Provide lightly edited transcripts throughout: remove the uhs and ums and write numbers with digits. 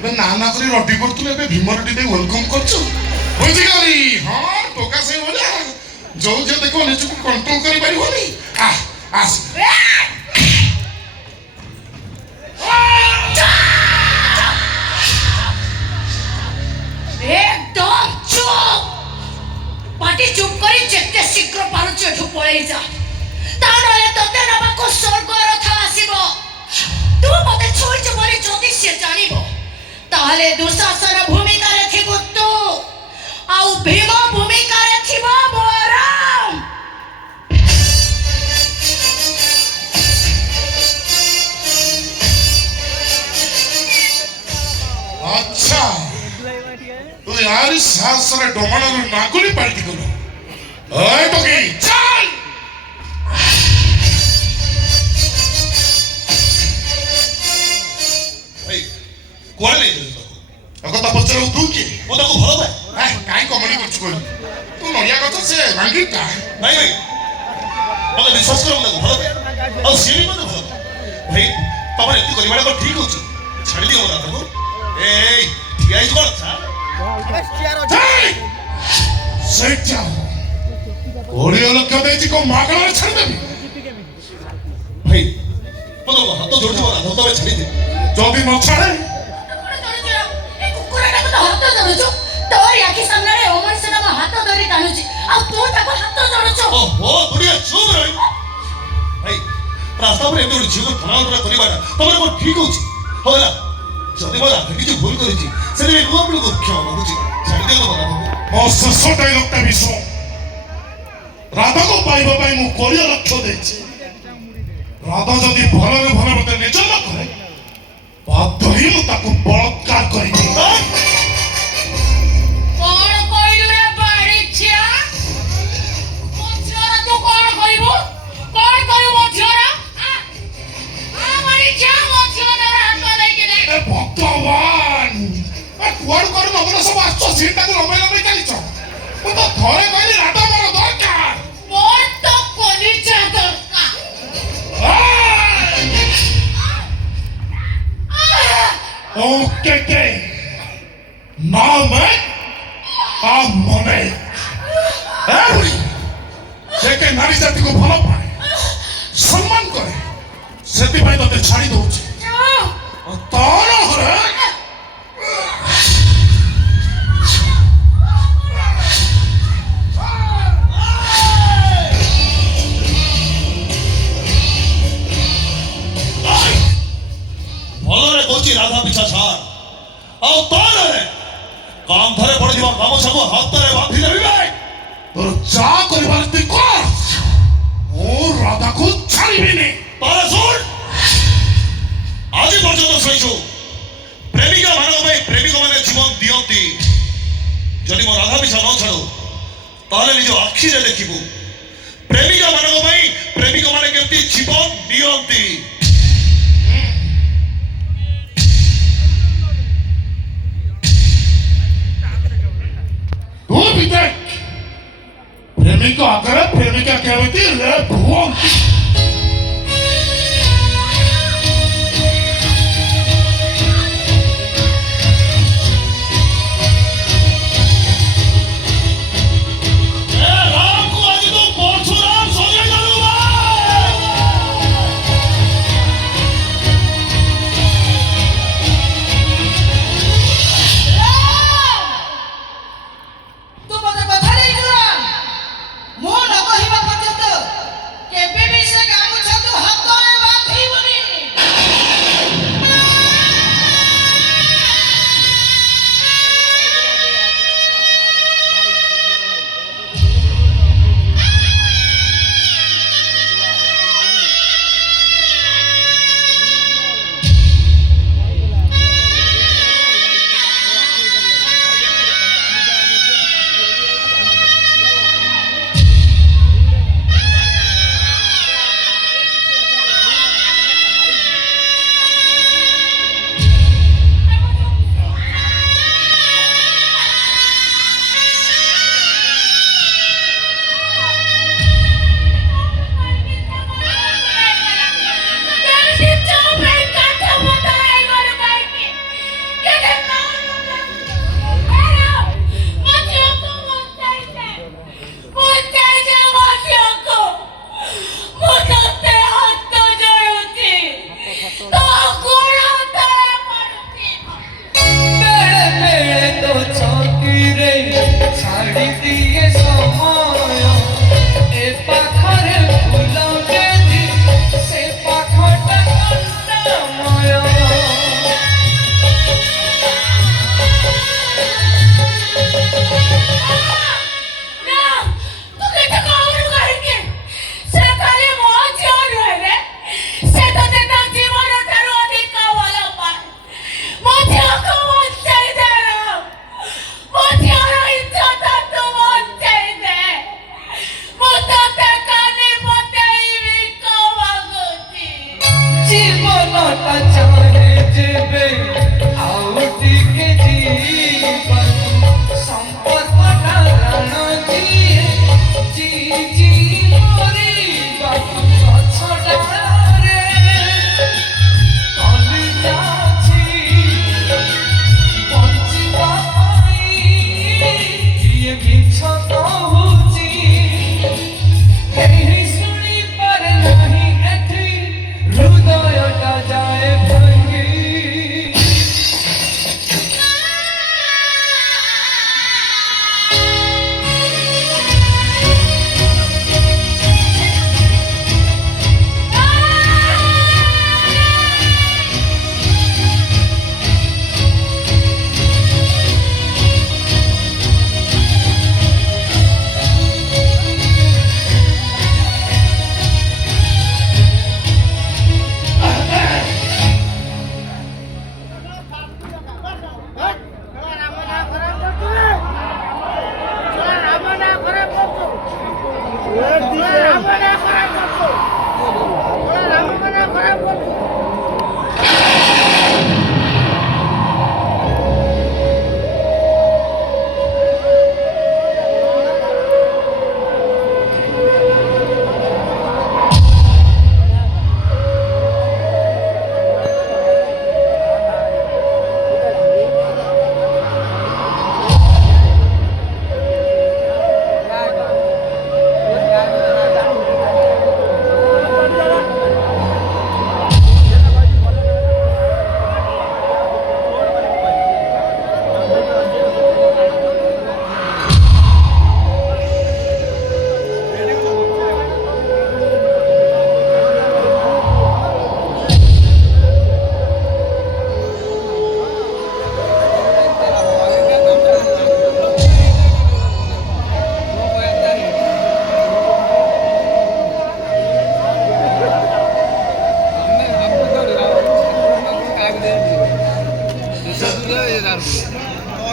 ଏବେ ନା ନା କରି ରଡି କରୁଥିଲେ ଏବେ ଭୀମ ରଡି ଦେଇ ୱେଲକମ୍ କରୁଛୁ ବୁଝିଗଲି ହଁ ଟୋକା ସେଇ ଭଳିଆ ଯୋଉ ଯେ ଦେଖିବ ନିଜକୁ କଣ୍ଟ୍ରୋଲ କରିପାରିବନି ଆସ एकदम चुप पाटी चुप करी जेते शीघ्र पारुछ एठु पळेई जा ता नले तते नबाको स्वर्ग रथ आसीबो तू मते छोड़ बोली जदि से जानिबो ताहले दुशासन भूमिका रे थिबो तू आउ भीम भूमिका रे थिबो बलराम अच्छा तू यार सास रे डोमण नागुली पलटी गलो ओए तो की चल भाई कोण नाही अगो ता पचरा तू की ओ ताको भलो भाई काय कमेडी करछ कोई तू नडिया गछ से रांगीटा नाही भाई मते विश्वास करू ताको भलो भाई और सीरी मते भलो भाई तमर एति करिवाडा को ठीक होची छाडी दियो ना ताको ए ठीक है कोन सा सेट जाओ कोड़ी लोग कदे जी को मागणा छाड़ देबी भाई मतो हाथ जोड़ दो ना तो छाड़ी दे जो भी न छाड़े हाथ जोड़ुछु तोर याकी सामने रे ओमन से ना हाथ धरी तानुची आ तू ताको हाथ जोड़ुछु ओहो दुनिया चुप रही भाई रास्ता पर एते जीव धनांतरा करिबाटा तमर को ठीक होची होला जदि मोर आगे किछु भूल करिछि सेने में को आपन को क्षमा मागुछि छाड़ी दे बना ओ ससो डायलॉग ता विषो राधा को पाइबा पाई मु कोरिया लक्ष्य देछि राधा जदि भलो में भलो मते निज न करे बाध्य ही मु ताको बलात्कार करिछि भगवान कुआड़ कर नबर सब आछो सीटा को लंबे लंबे चलीछ मु तो थरे कहली राधा मोर दरकार मोर तो कलिजा दरकार ओके के नाम है आ मने एवरी जेके नारी जाति को भलो पाए सम्मान करे सेति भाई तते छाड़ी दउछि तारा हरे भलरे कोची राधा पिछा छाड़ आ तारे काम धरे पड़ दिवा काम सब हाथ रे बांधी देबी भाई तोर जा करबार तू कर ओ राधा को छाड़ीबी नहीं तारे सुन आज पर्यंत शुणु प्रेमिका मान प्रेमिक मैंने जीवन दियंती जदि मो राधा पिछा न छाड़ू ताले निज आखि देखू प्रेमिका मान प्रेमिक मैंने केमती जीवन दियंती तू भी देख प्रेमिका आगे प्रेमिका केमती रे भुवंती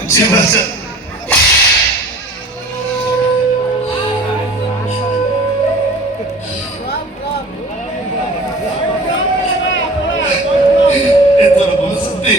जीवाचं हे तर बोलत नाही.